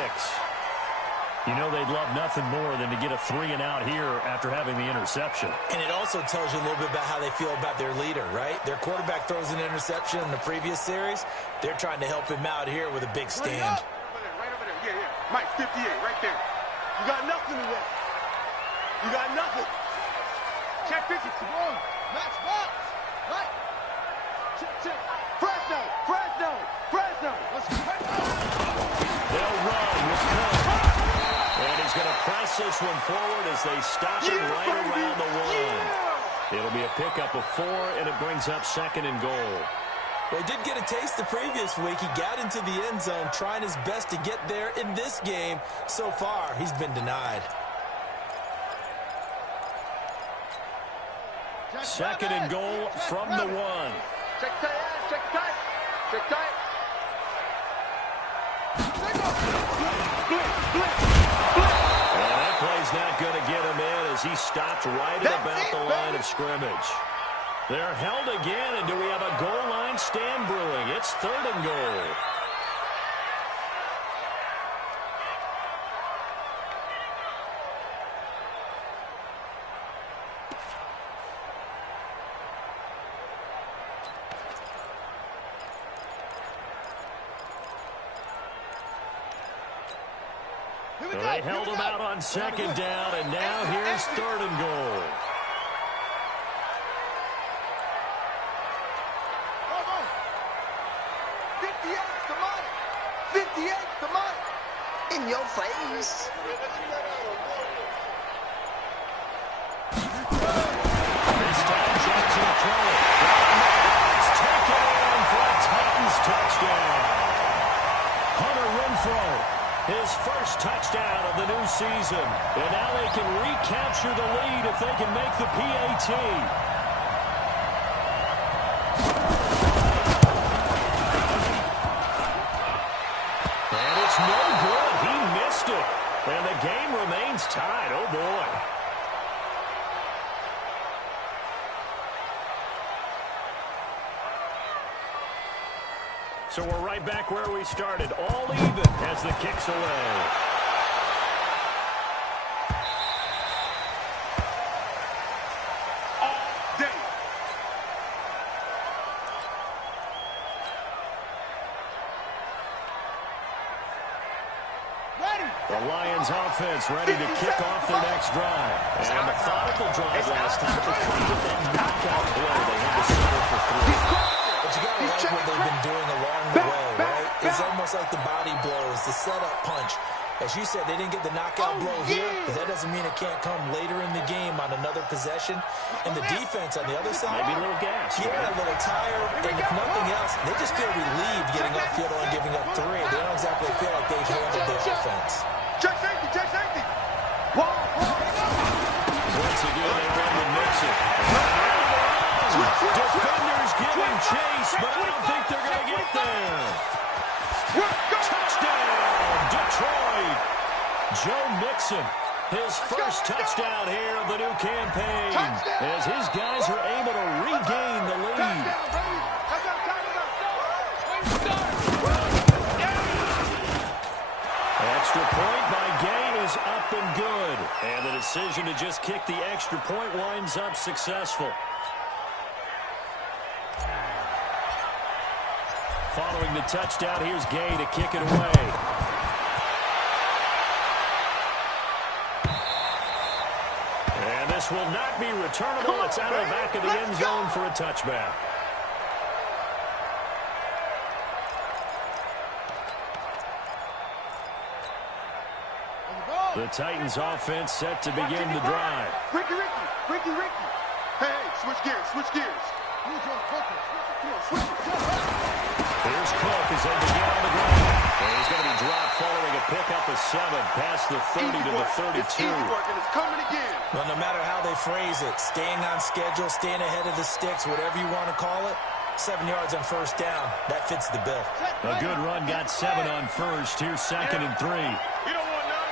You know they'd love nothing more than to get a 3-and-out here after having the interception. And it also tells you a little bit about how they feel about their leader, right? Their quarterback throws an interception in the previous series. They're trying to help him out here with a big stand. Right over there. Yeah. Mike, 58, right there. You got nothing today. You got nothing. Check 50. Come on. Match box. Right. Check. Fresno. Let's go. They'll run with Cook. And he's going to press this one forward as they stop it right around the 1. It'll be a pickup of 4, and it brings up 2nd and goal. Well, he did get a taste the previous week. He got into the end zone, trying his best to get there in this game. So far, he's been denied. 2nd and goal from the 1. Check tight. And that play's not going to get him in as he stopped right at about the line of scrimmage. They're held again, and do we have a goal line stand brewing? It's 3rd and goal. They held him out on 2nd down, and now here's 3rd and goal. In your face. This time Jackson throwing. It's taken in for a Titans touchdown. Hunter Renfrow, his first touchdown of the new season. And now they can recapture the lead if they can make the PAT. And it's no good. He missed it. And the game remains tied. Oh, boy. So we're right back where we started. All even as the kick's away. The Lions offense ready to kick off their next drive. And a methodical drive last time, but couldn't get that knockout blow. They had to settle for 3. But you got to like what they've been doing along the way, right? It's almost like the body blows, the setup punch. As you said, they didn't get the knockout blow here, but that doesn't mean it can't come later in the game on another possession. And the defense on the other side, maybe a little gas. Yeah, a little tired, and if nothing else, they just feel relieved getting upfield and giving up 3. They don't exactly feel like they've handled their offense. Check safety. Once again, they run the mix-it. Defenders giving chase, but I don't think they're going to get there. Touchdown, Detroit. Joe Mixon, his first touchdown here of the new campaign, as his guys are able to regain the lead. Extra point by Gay is up and good. And the decision to just kick the extra point winds up successful. Following the touchdown, here's Gay to kick it away. And this will not be returnable. It's out of the back of the end zone for a touchback. The Titans offense set to begin the drive. Ricky. Hey, switch gears. Here's Cook as they begin on the ground. And he's going to be dropped following a pickup of 7 past the 30 to the 32. It's easy work, and it's coming again. Well, no matter how they phrase it, staying on schedule, staying ahead of the sticks, whatever you want to call it, 7 yards on first down, that fits the bill. A good run got 7 on first. Here's 2nd and 3. You don't want none.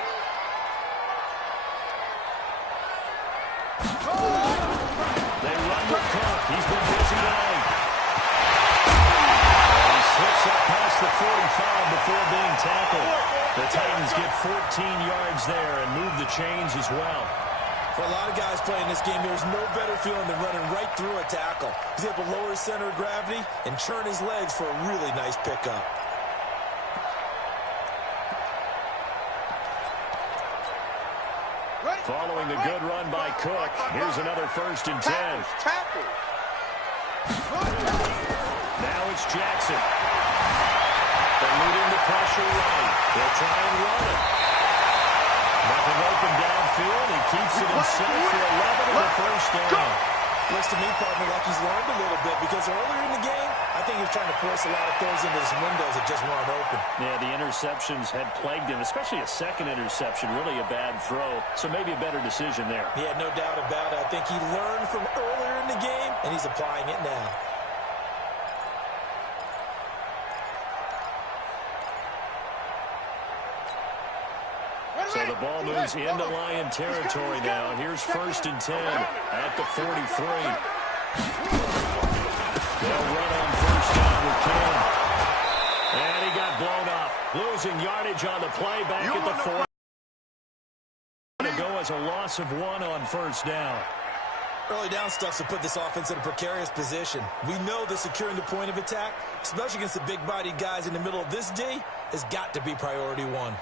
They run with Cook. He's been busy tonight. And he slips up past the 45 before being tackled. The Titans get 14 yards there and move the chains as well. For a lot of guys playing this game, there's no better feeling than running right through a tackle. He's able to lower his center of gravity and churn his legs for a really nice pickup. Following the good run by Cook, here's another 1st and 10. Tackle. Now it's Jackson. Eluding the pressure right. They'll try and run it. Nothing open downfield. He keeps it himself for 11 on the first down. Looks to me, partner, like he's learned a little bit because earlier in the game, I think he was trying to force a lot of throws into his windows that just weren't open. Yeah, the interceptions had plagued him, especially a second interception, really a bad throw. So maybe a better decision there. Yeah, no doubt about it. I think he learned from earlier in the game, and he's applying it now. So the ball moves into Lion territory now. Here's 1st and 10 at the 43. They'll run on first down with King. And he got blown up. Losing yardage on the play back at the 4. To go as a loss of 1 on first down. Early down stuff to put this offense in a precarious position. We know that securing the point of attack, especially against the big-bodied guys in the middle of this D, has got to be priority 1.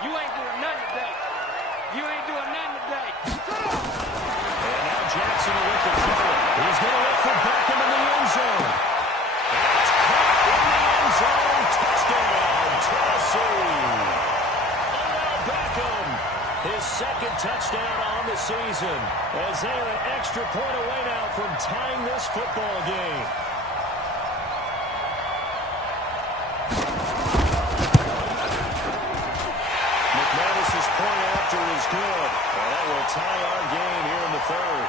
You ain't doing nothing today. You ain't doing nothing today. And now Jackson will look to throw. He's going to look for Beckham in the end zone. And it's caught in the end zone. Touchdown, Tennessee. Odell Beckham, his 2nd touchdown on the season, as they are an extra point away now from tying this football game. Point after is good. And that will tie our game here in the 3rd.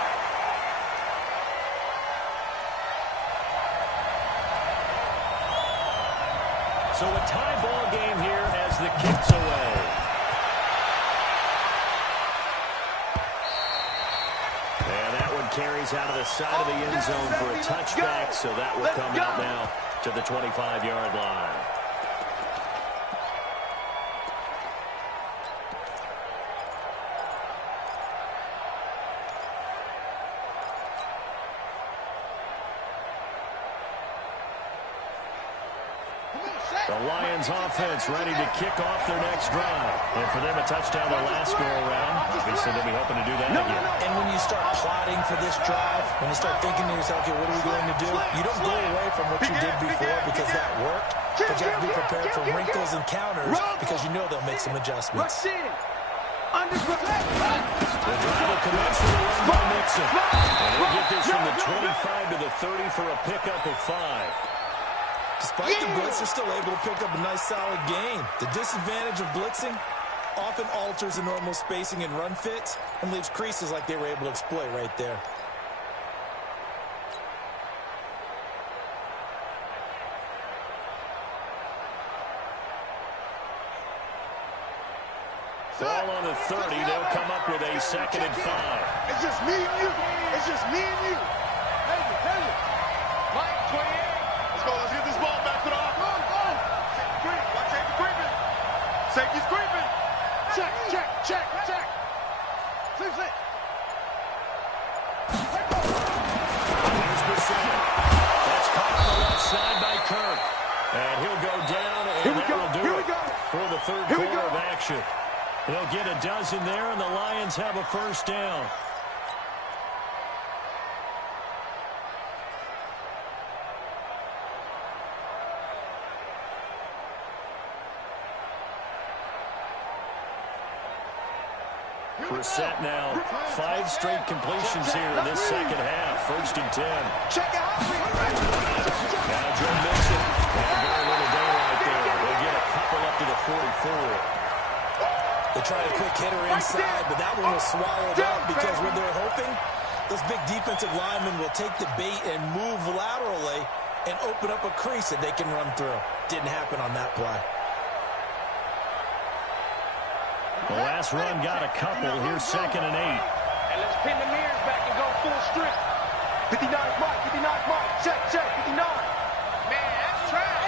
So a tie ball game here as the kick's away. And that one carries out of the side of the end zone for a touchback. So that will come out now to the 25-yard line. The Lions offense ready to kick off their next drive. And for them, a touchdown their last go-around. Obviously, they'll be hoping to do that again. And when you start plotting for this drive, when you start thinking to yourself, okay, what are we going to do? You don't go away from what you did before because that worked. But you have to be prepared for wrinkles and counters because you know they'll make some adjustments. The drive will commence with a run by Mixon. And he'll get this from the 25 to the 30 for a pickup of 5. Despite the blitz, they're still able to pick up a nice, solid gain. The disadvantage of blitzing often alters the normal spacing and run fits and leaves creases like they were able to exploit right there. Ball on the 30. They'll come up with a 2nd and 5. It's just me and you. It's just me and you. Mike, 28. Let's go. Let's get this ball back to the offense. Safety creeping. Safety's creeping. Check. There's Brissett. That's caught on the left side by Kirk. And he'll go down, and that will do it for the 3rd quarter of action. He'll get a dozen there, and the Lions have a first down. We're set now. 5 straight completions here in this second half. 1st and 10. Now Joe Mixon. And very little daylight there. They get a couple up to the 44. They tried a quick hitter inside, but that one was swallowed up because when they're hoping, those big defensive linemen will take the bait and move laterally and open up a crease that they can run through. Didn't happen on that play. The last run got a couple. Here's 2nd and 8. And let's pin the mirrors back and go full strip. 59 Mike, 59 Mike. Check, 59. Man, that's trash.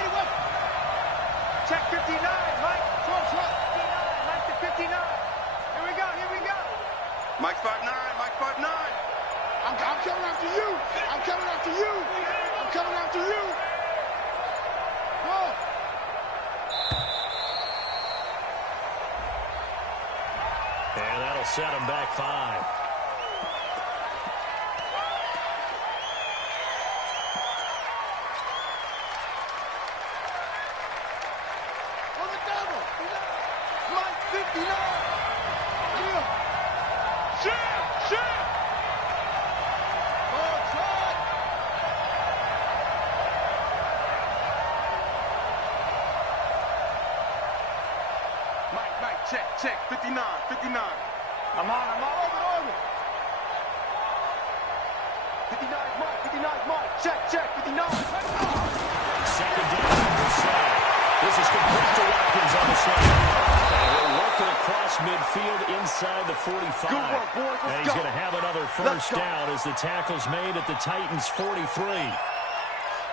Check 59, Mike. 59, Mike to 59. Here we go. Mike 5'9", Mike 5'9". I'm coming after you. I'm coming after you. Go. And that'll set him back 5. On the double. Mike 59. Shit. Oh, try. Mike, check. 59. I'm on. Over. 59 Mike. Check. 59. Second down. This is complete to Watkins on the side. And he'll work it across midfield inside the 45. Good work, boys. And he's going to have another first down as the tackle's made at the Titans' 43.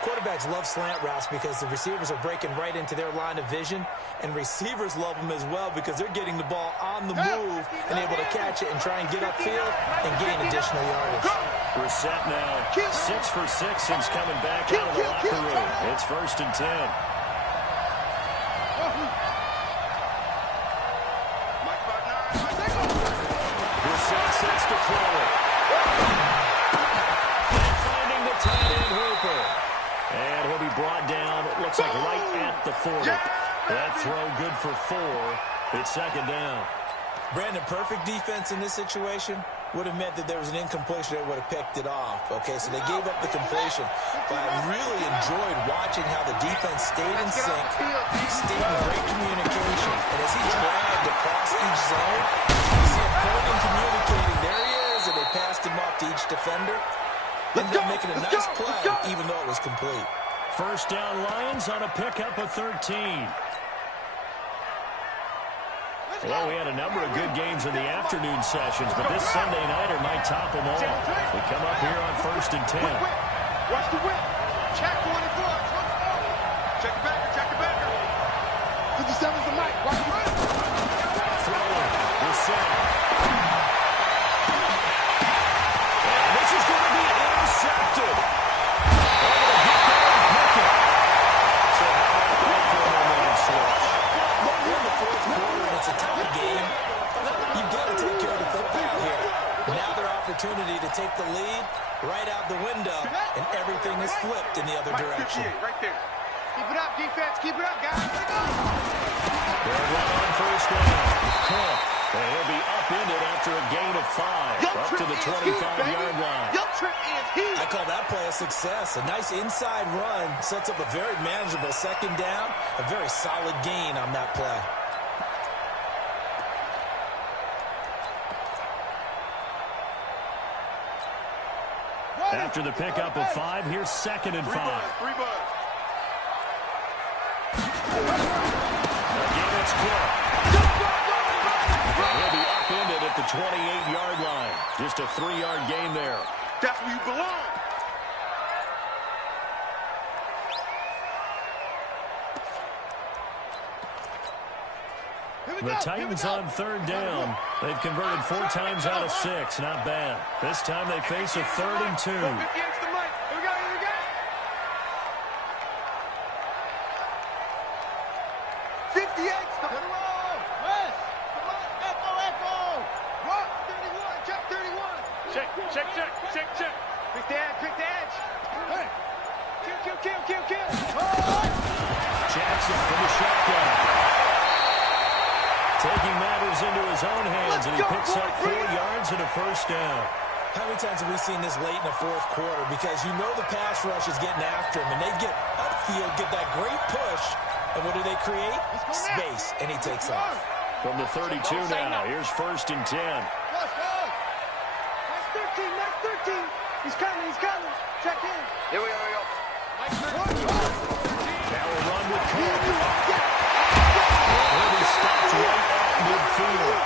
Quarterbacks love slant routes because the receivers are breaking right into their line of vision, and receivers love them as well because they're getting the ball on the move and able to catch it and try and get upfield and gain additional yardage. We're set now. 6 for 6 since coming back out of the locker room. It's 1st and 10. Brissett sets to throw it. And finding the tight end Hooper. And he'll be brought down, it looks like right at the 40. That throw good for 4. It's 2nd down. Brandon, perfect defense in this situation would have meant that there was an incompletion that would have picked it off. Okay, so they gave up the completion. But I really enjoyed watching how the defense stayed in sync, stayed in great communication. And as he dragged across each zone, you see him pulling and communicating. There he is, and they passed him off to each defender. Ended up making a nice play, even though it was complete. First down Lions on a pickup of 13. Well, we had a number of good games in the afternoon sessions, but this Sunday nighter might top them all. We come up here on 1st and 10. Watch the whip. Check 1 and 4. Check the backer. 57's the mic. Watch the whip. Throwing. We're set. And this is going to be intercepted. So how about that for a momentum switch? We're in the 4th quarter, and it's a tie game. You've got to take care of the football here. Now their opportunity to take the lead right out the window, and everything is flipped in the other direction. Right there. Keep it up, defense. Keep it up, guys. They're right on first down. Cook. And he'll be upended after a gain of 5. Up to the 25-yard line. I call that play a success. A nice inside run sets up a very manageable 2nd down. A very solid gain on that play. After the pickup of 5, here's 2nd and 5. Again, it's Cook. And he'll be upended at the 28-yard line. Just a 3-yard gain there. That's where you belong. The Titans on 3rd down. They've converted 4 times out of 6. Not bad. This time they face a 3rd and 2. Check. Quick the edge. Hey. Kill. Jackson from the shotgun. Taking matters into his own hands, and he picks up 4 yards and a first down. How many times have we seen this late in the fourth quarter? Because you know the pass rush is getting after him, and they get upfield, get that great push, and what do they create? Space, and he takes off. From the 32 now, here's 1st and 10. That's 13, that's 13. He's coming. Check in. Here we go. Now a run with Cook. He'll be stopped right at midfield.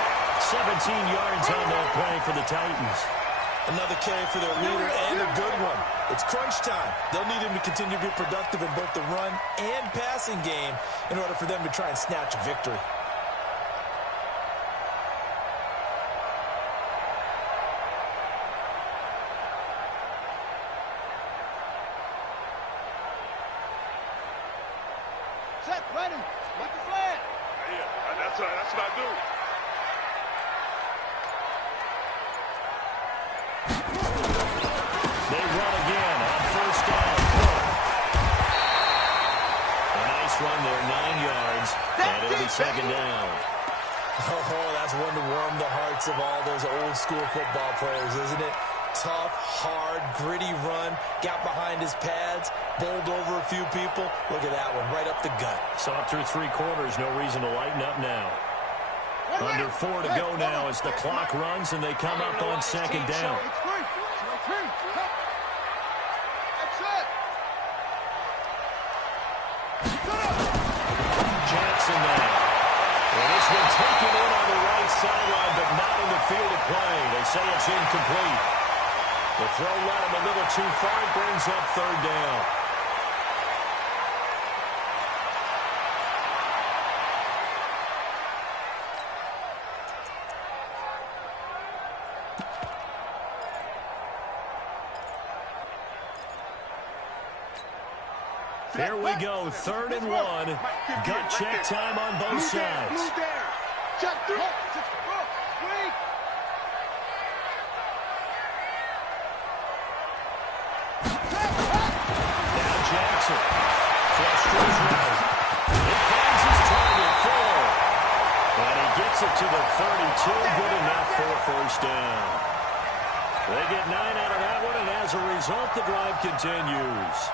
17 yards on that play for the Titans. Another carry for their leader, and a good one. It's crunch time. They'll need him to continue to be productive in both the run and passing game in order for them to try and snatch a victory. Set, ready. Make the flag. Yeah, that's what I do. They run again on 1st down. A nice run there, 9 yards, and it'll be 2nd down. Oh, that's one to warm the hearts of all those old school football players, isn't it? Tough, hard, gritty run, got behind his pads, bowled over a few people. Look at that one, right up the gut. Saw it through 3 quarters, no reason to lighten up now. Under 4 to go now as the clock runs and they come up on 2nd down. Jackson now. And this one taken in on the right sideline, but not in the field of play. They say it's incomplete. The throw led him a little too far. It brings up 3rd down. Here we go, 3rd and 1. Gut check time on both sides. Check 3. Now Jackson. Flush to his right. He finds his target, Fuller. And he gets it to the 32. Good enough for a 1st down. They get 9 out of that one, and as a result, the drive continues.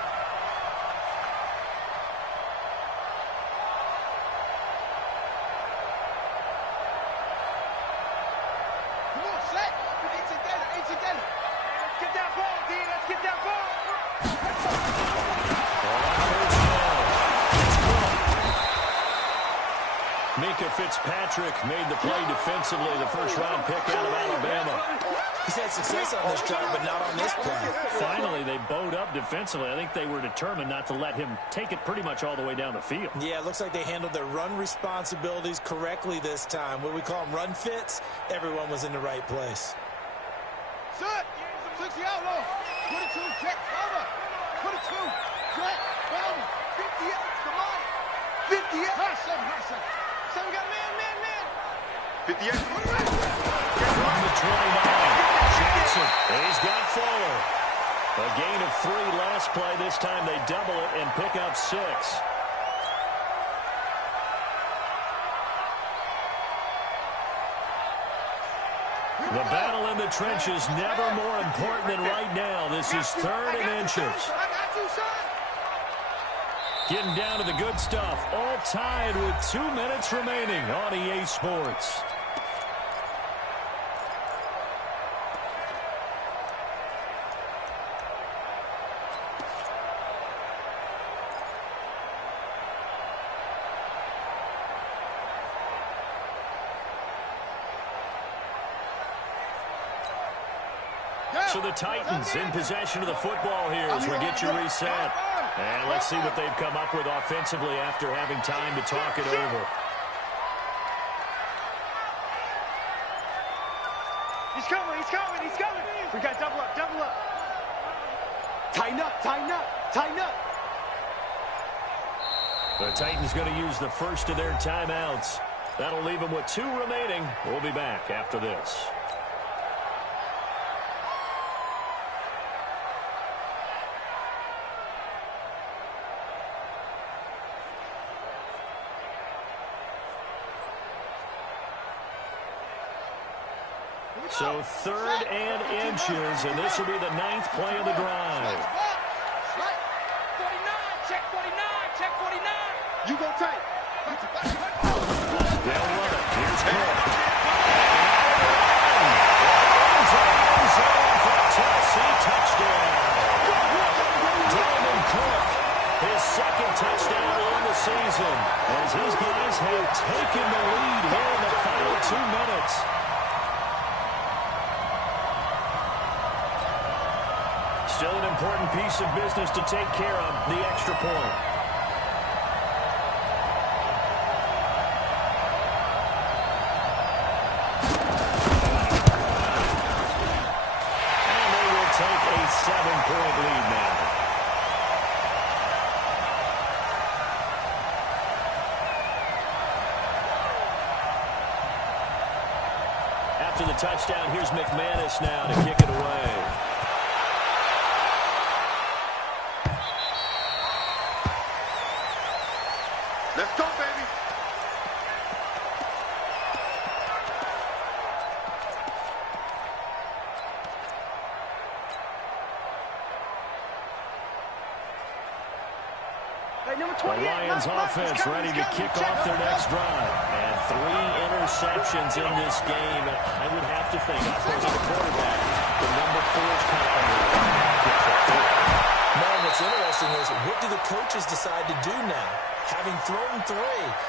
Fitzpatrick made the play defensively, the 1st-round pick out of Alabama. He's had success on this drive, but not on this play. Finally, they bowed up defensively. I think they were determined not to let him take it pretty much all the way down the field. Yeah, it looks like they handled their run responsibilities correctly this time. What we call them run fits, everyone was in the right place. Set. 60 outlaw. 22, jet, over. 22, jet, over. 58, come on. 58. High 7. So we got man. 58. From the 29, Jackson. He's got Fuller. A gain of 3 last play. This time they double it and pick up 6. The battle in the trenches never more important than right now. This is 3rd and inches. Getting down to the good stuff. All tied with 2 minutes remaining on EA Sports. So the Titans in possession of the football here as we get you reset. And let's see what they've come up with offensively after having time to talk it over. He's coming. We got double up. Tighten up. The Titans going to use the first of their timeouts. That'll leave them with 2 remaining. We'll be back after this. So 3rd and inches, and this will be the 9th play of the drive. 49, check 49, check 49. You go tight. They'll run it. Here's Cook. Tennessee touchdown. Dalvin Cook, his 2nd touchdown on the season, as his guys have taken the lead here in the final 2 minutes. Still an important piece of business to take care of, the extra point. And they will take a 7-point lead now. After the touchdown, here's McManus now to kick it away. Let's go, baby. The Lions offense ready to kick off their next drive. And 3 interceptions in this game. I would have to think, opposing the quarterback, the number 4 is kind of under. No, what's interesting is, what do the coaches decide to do now? Having thrown 3,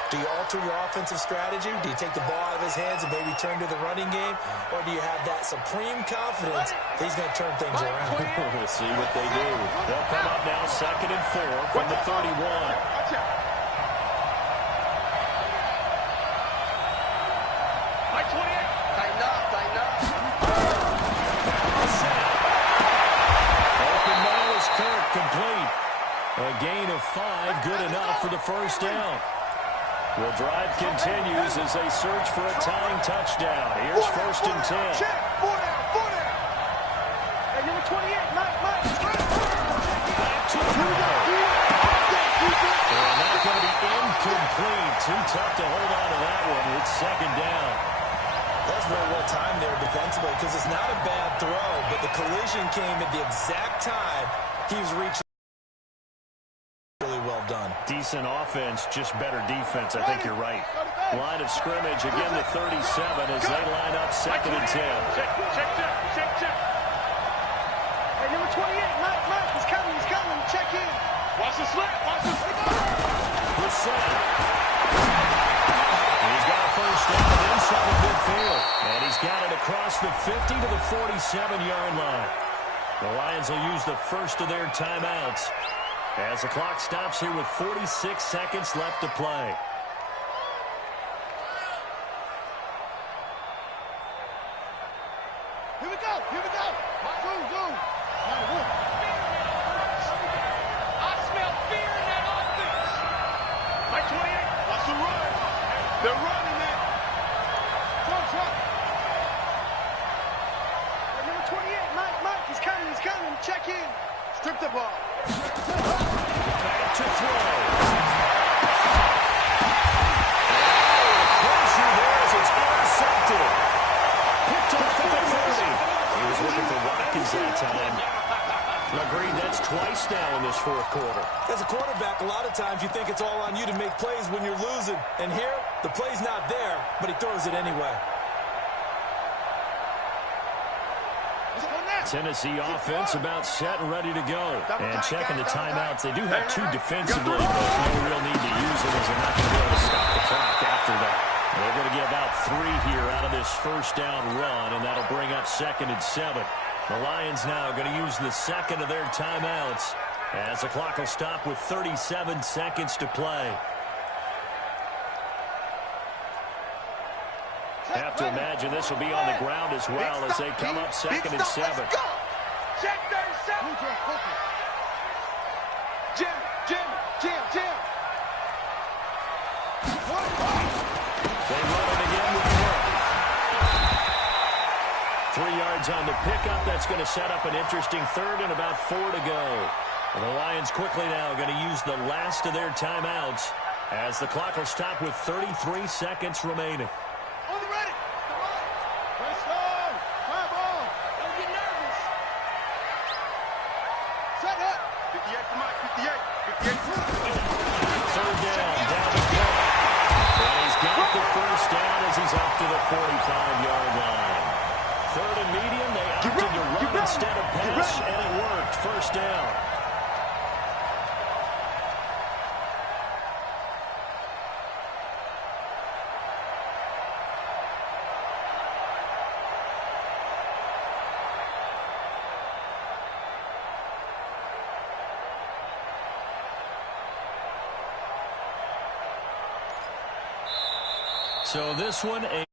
do you alter your offensive strategy? Do you take the ball out of his hands and maybe turn to the running game? Or do you have that supreme confidence that he's going to turn things around? We'll see what they do. They'll come up now 2nd and 4 from the 31. Mike 28. Tighten up, tighten up. Open now is Kirk, complete. A gain of 5, good enough for the first down. The drive continues as they search for a tying touchdown. Here's 1st and 10. Check, 4 down, 4 down. Hey, number 28, Mike. Back to throw. And that's going to be incomplete. Too tough to hold on to that one. It's 2nd down. That's very well timed there defensively, because it's not a bad throw, but the collision came at the exact time he was reaching. Really well done. Decent offense, just better defense. I think you're right. Line of scrimmage, again the 37 as they line up 2nd and 10. Check. Hey, number 28, Mike. He's coming. Check in. Watch the slip. The set. He's got a first down inside the midfield. And he's got it across the 50 to the 47-yard line. The Lions will use the first of their timeouts as the clock stops here with 46 seconds left to play. Here we go. Zoom. I smell fear in that offense. Mike 28. Watch the run. They're running it. Try. Hey, number 28, Mike. He's coming. Check in. Strip the ball. Back to throw. Pressure there as it's intercepted. Picked off at the 30. He was looking for Watkins that time. Agreed, that's twice now in this 4th quarter. As a quarterback, a lot of times you think it's all on you to make plays when you're losing. And here, the play's not there, but he throws it anyway. Tennessee offense about set and ready to go. And checking the timeouts. They do have 2 defensively, but no real need to use them as they're not going to be able to stop the clock after that. They're going to get about 3 here out of this first down run, and that'll bring up 2nd and 7. The Lions now going to use the 2nd of their timeouts as the clock will stop with 37 seconds to play. Have to imagine this will be on the ground as well as they come up 2nd and 7. Check 37. Jim. They run it again with 3 yards on the pickup. That's going to set up an interesting 3rd and about 4 to go. The Lions quickly now going to use the last of their timeouts as the clock will stop with 33 seconds remaining. On the ready. Come on. Let's go. he's up to the 45-yard line. Third and medium, they opted to run instead of pass, and it worked. First down. So this one, a